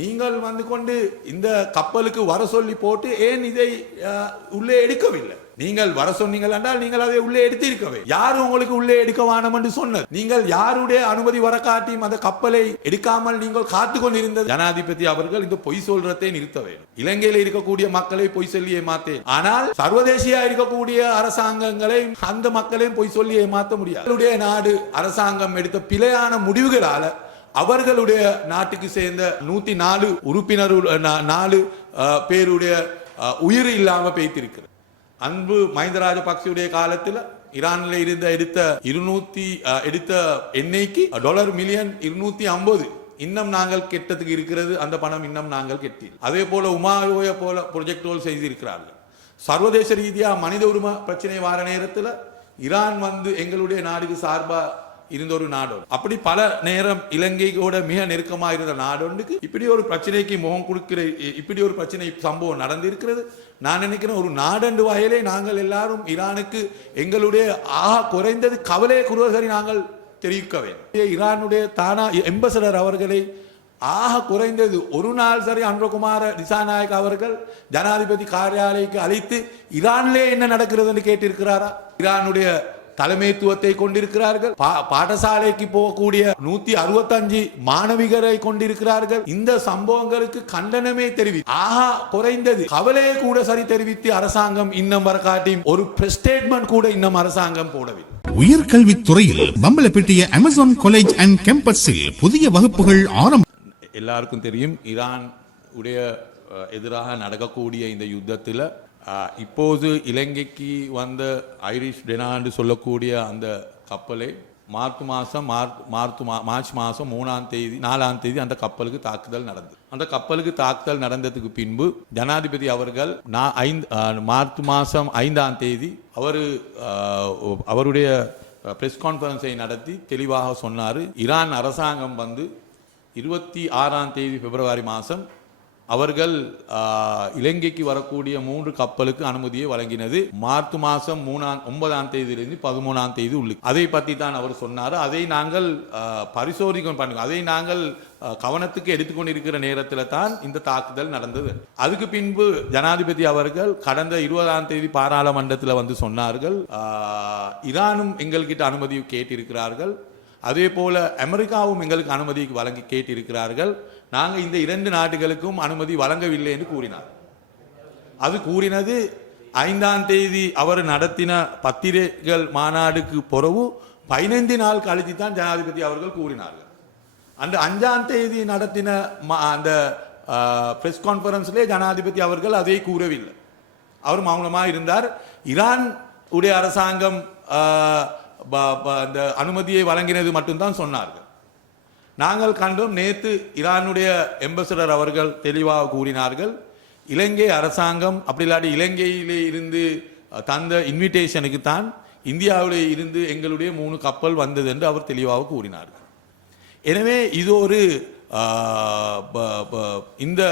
நீங்கள் வந்து கொண்டு இந்த கப்பலுக்கு வர சொல்லி போட்டு ஏன் இதை உள்ளே எடுக்கவில்லை? நீங்கள் வர சொன்னீங்கள் என்றால் நீங்கள் அதை உள்ளே எடுத்திருக்கவே. யாரு உங்களுக்கு உள்ளே எடுக்க வேணும் என்று சொன்னது? நீங்கள் யாருடைய அனுமதி வர காட்டியும் அந்த கப்பலை எடுக்காமல் நீங்கள் காத்து கொண்டிருந்தது. ஜனாதிபதி அவர்கள் இந்த பொய் சொல்றதை நிறுத்த வேண்டும். இலங்கையில் இருக்கக்கூடிய மக்களை பொய் சொல்லி ஏமாத்தேன், ஆனால் சர்வதேசியா இருக்கக்கூடிய அரசாங்கங்களை அந்த மக்களையும் பொய் சொல்லி ஏமாற்ற முடியாது. நாடு அரசாங்கம் எடுத்த பிழையான முடிவுகளால அவர்களுடைய நாட்டுக்கு சேர்ந்த 104 உறுப்பினர் 4 பேருடைய உயிர் இல்லாம பேய்த்திருக்கிறது. அன்பு மஹிந்த ராஜபக்சவுடைய காலத்தில் ஈரானில் எடுத்த எண்ணெய்க்கு $1 மில்லியன் 250 இன்னும் நாங்கள் கெட்டதுக்கு இருக்கிறது. அந்த பணம் இன்னும் நாங்கள் கெட்டி. அதே போல உமாயோய போல ப்ரொஜெக்டோல் செய்திருக்கிறார்கள். சர்வதேச ரீதியா மனித உரிமை பிரச்சனை வார நேரத்தில் ஈரான் வந்து எங்களுடைய நாடுக்கு சார்பா இருந்த ஒரு நாடு. அப்படி பல நேரம் இலங்கையோட மிக நெருக்கமாக இருந்த நாடொன்றுக்கு இப்படி ஒரு பிரச்சனைக்கு முகம் கொடுக்கிற இப்படி ஒரு பிரச்சனை சம்பவம் நடந்திருக்கிறது. நான் நினைக்கிறேன் ஒரு நாடண்டு வகையிலே நாங்கள் எல்லாரும் ஈரானுக்கு எங்களுடைய குறைந்தது கவலை குறுவசரி நாங்கள் தெரிவிக்க வேண்டும். ஈரானுடைய தானா எம்பசடர் அவர்களை குறைந்தது ஒரு நாள் சரி அன்ரகுமார திசாநாயக் அவர்கள் ஜனாதிபதி காரியாலயக்கு அழைத்து ஈரானிலே என்ன நடக்கிறது என்று கேட்டிருக்கிறாரா? ஈரானுடைய தலைமைத்துவத்தை கொண்டிருக்கிறார்கள். பாடசாலைக்கு போகக்கூடிய 165 மாணவிகரை கொண்டிருக்கிறார்கள். இந்த சம்பவங்களுக்கு கண்டனமே தெரிவித்து குறைந்தது கவலையை கூட சரி தெரிவித்து அரசாங்கம் இன்னும் வர காட்டியும் ஒரு ஸ்டேட்மெண்ட் கூட இன்னும் அரசாங்கம் போடவில்லை. உயர்கல்வித்துறையில் பம்பலப்பட்டிய அமேசான் காலேஜ் அண்ட் கேம்பஸில் புதிய வகுப்புகள் ஆரம்பம். எல்லாருக்கும் தெரியும், ஈரான் உடைய எதிராக நடக்கக்கூடிய இந்த யுத்தத்தில் இப்போது இலங்கைக்கு வந்த ஐரிஷ் டெனான்னு சொல்லக்கூடிய அந்த கப்பலை மார்ச் மாதம் 3ஆம் தேதி 4ஆம் தேதி அந்த கப்பலுக்கு தாக்குதல் நடந்தது. அந்த கப்பலுக்கு தாக்குதல் நடந்ததுக்கு பின்பு ஜனாதிபதி அவர்கள் மார்ச் மாதம் 5ஆம் தேதி அவருடைய பிரஸ் கான்ஃபரன்ஸை நடத்தி தெளிவாக சொன்னார். ஈரான் அரசாங்கம் வந்து 26ஆம் தேதி பிப்ரவரி மாதம் அவர்கள் இலங்கைக்கு வரக்கூடிய 3 கப்பலுக்கு அனுமதியை வழங்கினது. மார்ச் மாதம் 9ஆம் தேதியிலிருந்து 13ஆம் தேதி உள்ளது. அதை பற்றி தான் அவர் சொன்னார். அதை நாங்கள் பரிசோதனை பண்ணுங்க, அதை நாங்கள் கவனத்துக்கு எடுத்துக்கொண்டிருக்கிற நேரத்தில் தான் இந்த தாக்குதல் நடந்தது. அதுக்கு பின்பு ஜனாதிபதி அவர்கள் கடந்த 20ஆம் தேதி பாராளுமன்றத்தில் வந்து சொன்னார்கள், ஈரானும் எங்கள்கிட்ட அனுமதி கேட்டிருக்கிறார்கள், அதே போல அமெரிக்காவும் எங்களுக்கு அனுமதி வழங்கி கேட்டிருக்கிறார்கள், நாங்கள் இந்த 2 நாடுகளுக்கும் அனுமதி வழங்கவில்லை என்று கூறினார். அது கூறினது 5ஆம் தேதி அவர் நடத்தின பத்திரிகைகள் மாநாடுக்கு பிறகு 15 நாள் கழித்து தான் ஜனாதிபதி அவர்கள் கூறினார்கள். அந்த 5ஆம் தேதி நடத்தின அந்த பிரஸ் கான்ஃபரன்ஸ்லேயே ஜனாதிபதி அவர்கள் அதை கூறவில்லை. அவர் மௌனமாக இருந்தார். ஈரான் உடைய அரசாங்கம் அந்த அனுமதியை வழங்கினது மட்டும்தான் சொன்னார்கள். நாங்கள் கண்டோம், நேற்று ஈரானுடைய எம்பசடர் அவர்கள் தெளிவாக கூறினார்கள், இலங்கை அரசாங்கம் அப்படி இல்லாட்டி இலங்கையிலே இருந்து தந்த இன்விடேஷனுக்கு தான் இந்தியாவிலே இருந்து எங்களுடைய 3 கப்பல் வந்தது என்று அவர் தெளிவாக கூறினார்கள். எனவே இது ஒரு இந்த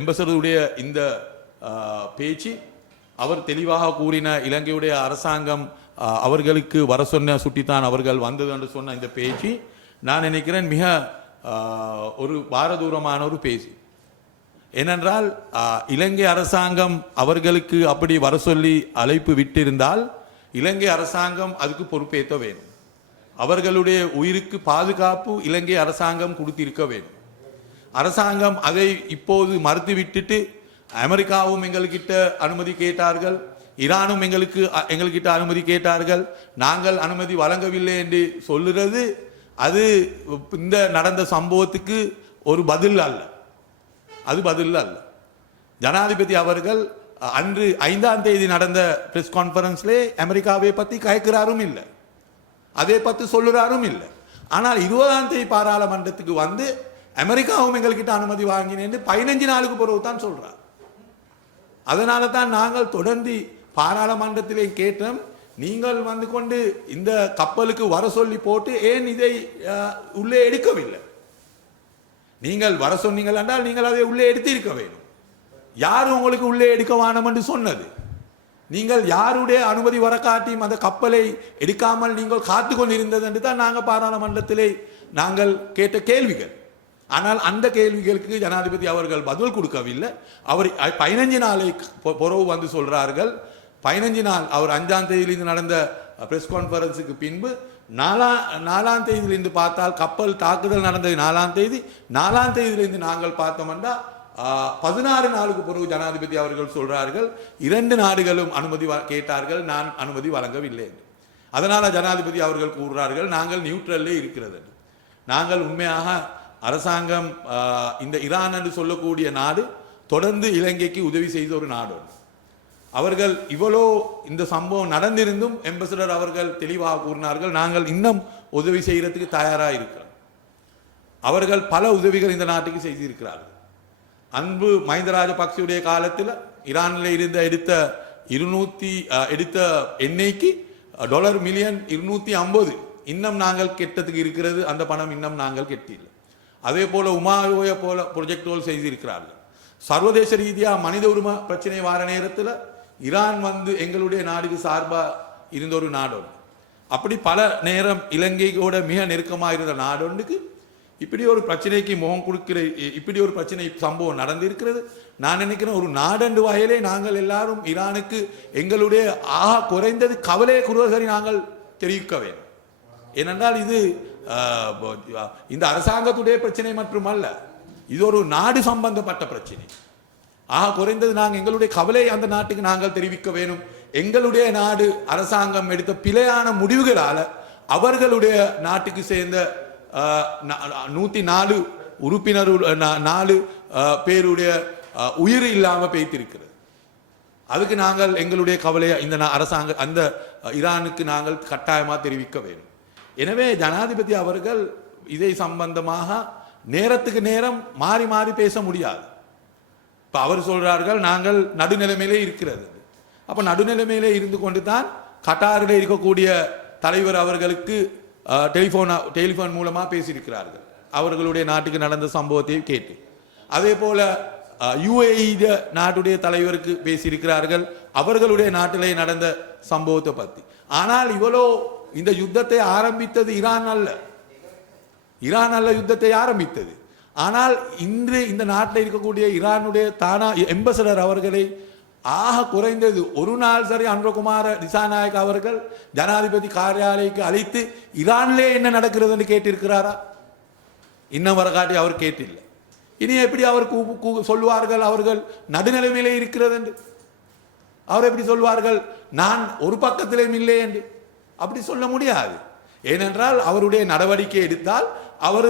எம்பசடருடைய இந்த பேச்சு, அவர் தெளிவாக கூறின இலங்கையுடைய அரசாங்கம் அவர்களுக்கு வர சொன்ன சுட்டித்தான் அவர்கள் வந்தது என்று சொன்ன இந்த பேச்சு நான் நினைக்கிறேன் மிக ஒரு பாரதூரமான ஒரு பேச்சு. ஏனென்றால் இலங்கை அரசாங்கம் அவர்களுக்கு அப்படி வர சொல்லி அழைப்பு விட்டிருந்தால் இலங்கை அரசாங்கம் அதுக்கு பொறுப்பேற்க வேண்டும். அவர்களுடைய உயிருக்கு பாதுகாப்பு இலங்கை அரசாங்கம் கொடுத்திருக்க வேண்டும். அரசாங்கம் அதை இப்போது மறுத்து விட்டுட்டு அமெரிக்காவும் எங்கள்கிட்ட அனுமதி கேட்டார்கள், ஈரானும் எங்கள்கிட்ட அனுமதி கேட்டார்கள், நாங்கள் அனுமதி வழங்கவில்லை என்று சொல்லுறது அது இந்த நடந்த சம்பவத்துக்கு ஒரு பதில் அல்ல. அது பதில் அல்ல. ஜனாதிபதி அவர்கள் அன்று 5ஆம் தேதி நடந்த பிரஸ் கான்ஃபரன்ஸ்லே அமெரிக்காவை பற்றி கேட்கிறாரும் இல்லை, அதை பற்றி சொல்லுறாரும் இல்லை. ஆனால் 20ஆம் தேதி பாராளுமன்றத்துக்கு வந்து அமெரிக்காவும் எங்கள்கிட்ட அனுமதி வாங்கினேன் 15 நாளுக்கு பிறகு தான் சொல்றார். அதனால தான் நாங்கள் தொடர்ந்து பாராளுமன்றத்திலே கேட்டோம், நீங்கள் வந்து கொண்டு இந்த கப்பலுக்கு வர சொல்லி போட்டு ஏன் இதை உள்ளே எடுக்கவில்லை? நீங்கள் வர சொன்னீங்கள் என்றால் நீங்கள் அதை உள்ளே எடுத்திருக்க வேண்டும். யார் உங்களுக்கு உள்ளே எடுக்க வேணும் என்று சொன்னது? நீங்கள் யாருடைய அனுமதி வர காட்டியும் அந்த கப்பலை எடுக்காமல் நீங்கள் காத்து கொண்டிருந்தது என்று தான் நாங்கள் பாராளுமன்றத்திலே நாங்கள் கேட்ட கேள்விகள். ஆனால் அந்த கேள்விகளுக்கு ஜனாதிபதி அவர்கள் பதில் கொடுக்கவில்லை. அவர் 15 நாளை பொறவு வந்து சொல்றார்கள். 15 நாள் அவர் 5ஆம் தேதியிலிருந்து நடந்த பிரஸ் கான்ஃபரன்ஸுக்கு பின்பு 4ஆம் தேதியிலிருந்து பார்த்தால் கப்பல் தாக்குதல் நடந்தது 4ஆம் தேதி. 4ஆம் தேதியிலிருந்து நாங்கள் பார்த்தோம்னா 16 நாளுக்கு பிறகு ஜனாதிபதி அவர்கள் சொல்றார்கள் 2 நாடுகளும் அனுமதி கேட்டார்கள், நான் அனுமதி வழங்கவில்லை. அதனால ஜனாதிபதி அவர்கள் கூறுறார்கள் நாங்கள் நியூட்ரல்லே இருக்கிறது. நாங்கள் உண்மையாக அரசாங்கம் இந்த ஈரான் என்று சொல்லக்கூடிய நாடு தொடர்ந்து இலங்கைக்கு உதவி செய்த ஒரு நாடு. அவர்கள் இவ்வளோ இந்த சம்பவம் நடந்திருந்தும் எம்பசடர் அவர்கள் தெளிவாக கூறினார்கள் நாங்கள் இன்னும் உதவி செய்யறதுக்கு தயாராக இருக்கிறோம். அவர்கள் பல உதவிகள் இந்த நாட்டுக்கு செய்திருக்கிறார்கள். அன்பு மஹிந்த ராஜபக்சவுடைய காலத்தில் ஈரானில் இருந்த எடுத்த எண்ணெய்க்கு $1 மில்லியன் 250 இன்னும் நாங்கள் கெட்டதுக்கு இருக்கிறது. அந்த பணம் இன்னும் நாங்கள் கெட்டில்லை. அதே போல உமாயோய போல ப்ரொஜெக்டுகள் செய்திருக்கிறார்கள். சர்வதேச ரீதியாக மனித உரிமை பிரச்சனை வார நேரத்தில் ஈரான் வந்து எங்களுடைய நாடுக்கு சார்பாக இருந்த ஒரு நாடு. அப்படி பல நேரம் இலங்கையோட மிக நெருக்கமாக இருந்த நாடொன்றுக்கு இப்படி ஒரு பிரச்சனைக்கு முகம் கொடுக்கிற இப்படி ஒரு பிரச்சனை சம்பவம் நடந்திருக்கிறது. நான் நினைக்கிறேன் ஒரு நாடண்டு வகையிலே நாங்கள் எல்லாரும் ஈரானுக்கு எங்களுடைய குறைந்தது கவலை குறுவசரி நாங்கள் தெரிவிக்க வேண்டும். ஏனென்றால் இது இந்த அரசாங்கத்துடைய பிரச்சனை மட்டுமல்ல, இது ஒரு நாடு சம்பந்தப்பட்ட பிரச்சனை. குறைந்தது நாங்கள் எங்களுடைய கவலை அந்த நாட்டுக்கு நாங்கள் தெரிவிக்க வேணும். எங்களுடைய நாடு அரசாங்கம் எடுத்த பிழையான முடிவுகளால் அவர்களுடைய நாட்டுக்கு சேர்ந்த 104 உறுப்பினர் 4 பேருடைய உயிர் இல்லாமல் பெய்திருக்கிறது. அதுக்கு நாங்கள் எங்களுடைய கவலையை இந்த அரசாங்க அந்த ஈரானுக்கு நாங்கள் கட்டாயமாக தெரிவிக்க வேண்டும். எனவே ஜனாதிபதி அவர்கள் இதை சம்பந்தமாக நேரத்துக்கு நேரம் மாறி மாறி பேச முடியாது. இப்போ அவர் சொல்றார்கள் நாங்கள் நடுநிலைமையிலே இருக்கிறது. அப்போ நடுநிலைமையிலே இருந்து கொண்டு தான் கட்டாரில் இருக்கக்கூடிய தலைவர் அவர்களுக்கு டெலிஃபோன் மூலமாக பேசியிருக்கிறார்கள் அவர்களுடைய நாட்டுக்கு நடந்த சம்பவத்தை கேட்டு. அதே போல UAE நாட்டுடைய தலைவருக்கு பேசியிருக்கிறார்கள் அவர்களுடைய நாட்டிலே நடந்த சம்பவத்தை பற்றி. ஆனால் இவ்வளோ இந்த யுத்தத்தை ஆரம்பித்தது ஈரான் அல்ல யுத்தத்தை ஆரம்பித்தது. ஆனால் இன்று இந்த நாட்டில் இருக்கக்கூடிய ஈரானுடைய தானா எம்பசடர் அவர்களை குறைந்தது ஒரு நாள் சரி அன்ரகுமார திசாநாயக் அவர்கள் ஜனாதிபதி காரியாலயக்கு அழைத்து ஈரானிலே என்ன நடக்கிறது என்று கேட்டிருக்கிறாரா? இன்னும் வரகாட்டி அவர் கேட்டில்லை. இனி எப்படி அவர் சொல்வார்கள் அவர்கள் நடுநிலைமையிலே இருக்கிறது என்று? அவர் எப்படி சொல்வார்கள் நான் ஒரு பக்கத்திலேயும் இல்லை என்று? அப்படி சொல்ல முடியாது. ஏனென்றால் அவருடைய நடவடிக்கை எடுத்தால் அவர்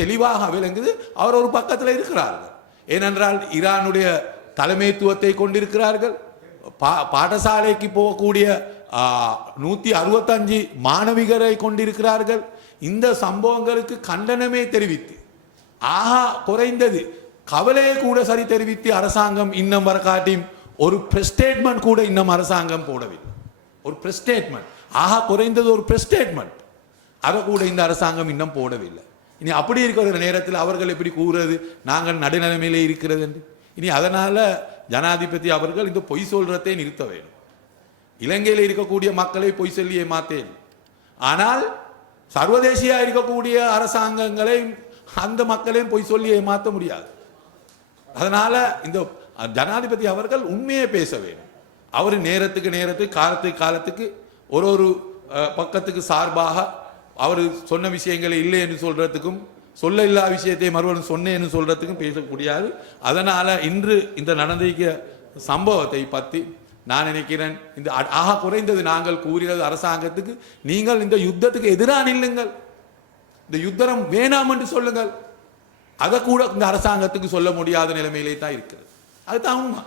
தெளிவாக விளங்குது அவர் ஒரு பக்கத்தில் இருக்கிறார்கள். ஏனென்றால் ஈரானுடைய தலைமைத்துவத்தை கொண்டிருக்கிறார்கள். பாடசாலைக்கு போகக்கூடிய 165 மாணவிகரை கொண்டிருக்கிறார்கள். இந்த சம்பவங்களுக்கு கண்டனமே தெரிவித்து குறைந்தது கவலையை கூட சரி தெரிவித்து அரசாங்கம் இன்னும் வர காட்டியும் ஒரு பிரஸ் ஸ்டேட்மெண்ட் கூட இன்னும் அரசாங்கம் போடவில்லை. ஒரு பிரஸ் ஸ்டேட்மெண்ட் குறைந்தது ஒரு பிரஸ் ஸ்டேட்மெண்ட் அதை கூட இந்த அரசாங்கம் இன்னும் போடவில்லை. இனி அப்படி இருக்கிற நேரத்தில் அவர்கள் எப்படி கூறுறது நாங்கள் நடுநிலைமையிலே இருக்கிறது என்று? இனி அதனால ஜனாதிபதி அவர்கள் இந்த பொய் சொல்றதை நிறுத்த வேண்டும். இலங்கையில் இருக்கக்கூடிய மக்களை பொய் சொல்லி ஏமாத்தேன். ஆனால் சர்வதேசியா இருக்கக்கூடிய அரசாங்கங்களை அந்த மக்களையும் பொய் சொல்லி ஏமாற்ற முடியாது. அதனால இந்த ஜனாதிபதி அவர்கள் உண்மையை பேச வேண்டும். அவர் நேரத்துக்கு காலத்துக்கு ஒரு பக்கத்துக்கு சார்பாக அவர் சொன்ன விஷயங்களை இல்லை என்று சொல்றதுக்கும் சொல்ல இல்லா விஷயத்தை மறுபடியும் சொன்னேன்னு சொல்றதுக்கும் பேச முடியாது. அதனால இன்று இந்த நடந்திருக்க சம்பவத்தை பற்றி நான் நினைக்கிறேன் இந்த குறைந்தது நாங்கள் கூறியது அரசாங்கத்துக்கு நீங்கள் இந்த யுத்தத்துக்கு எதிராக நில்லுங்கள், இந்த யுத்தம் வேணாம் என்று சொல்லுங்கள். அதை கூட இந்த அரசாங்கத்துக்கு சொல்ல முடியாத நிலைமையிலே தான் இருக்கிறது. அதுதான் உண்மை.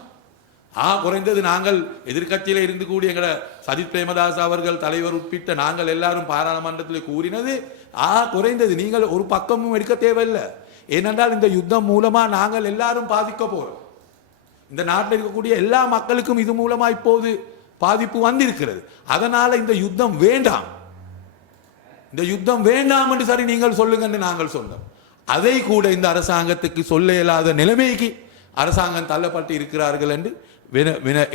குறைந்தது நாங்கள் எதிர்கட்சியில் இருந்து கூடிய எங்கட சஜித் பிரேமதாஸ் அவர்கள் தலைவர் உட்பிட்ட நாங்கள் எல்லாரும் பாராளுமன்றத்தில் கூறினது குறைந்தது நீங்கள் ஒரு பக்கமும் எடுக்க தேவையில்லை. ஏனென்றால் இந்த யுத்தம் மூலமா நாங்கள் எல்லாரும் பாதிக்க போறோம். இந்த நாட்டில் இருக்கக்கூடிய எல்லா மக்களுக்கும் இது மூலமா இப்போது பாதிப்பு வந்திருக்கிறது. அதனால இந்த யுத்தம் வேண்டாம், இந்த யுத்தம் வேண்டாம் என்று சரி நீங்கள் சொல்லுங்க என்று நாங்கள் சொன்னோம். அதை கூட இந்த அரசாங்கத்துக்கு சொல்ல இயலாத நிலைமைக்கு அரசாங்கம் தள்ளப்பட்டு இருக்கிறார்கள் என்று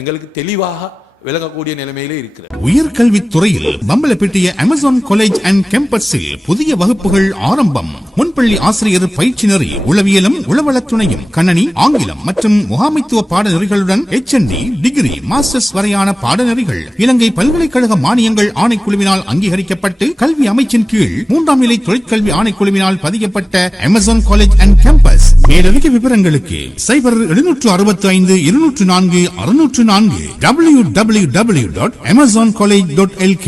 எங்களுக்கு தெளிவாக விளங்கக்கூடிய நிலைமையிலே இருக்கிறது. உயர்கல்வித் துறையில் பம்பலப்பிட்டிய அமேசான் காலேஜ் அண்ட் கேம்பஸில் புதிய வகுப்புகள் ஆரம்பம். முன்பள்ளி ஆசிரியர் பயிற்சி நெறி, உளவியலும் உளவளத் துணையும், கணனி, ஆங்கிலம் மற்றும் முகாமைத்துவ பாடநெறிகளுடன் HND, டிகிரி, மாஸ்டர்ஸ் வரையான பாடநெறிகள் இலங்கை பல்கலைக்கழக மானியங்கள் ஆணைக்குழுவினால் அங்கீகரிக்கப்பட்டு கல்வி அமைச்சின் கீழ் 3ஆம் நிலை தொழிற்கல்வி ஆணைக்குழுவினால் பதியப்பட்ட அமேசான் காலேஜ் அண்ட் கேம்பஸ். மேலதிக விவரங்களுக்கு 0765 204 604 www.amazoncollege.lk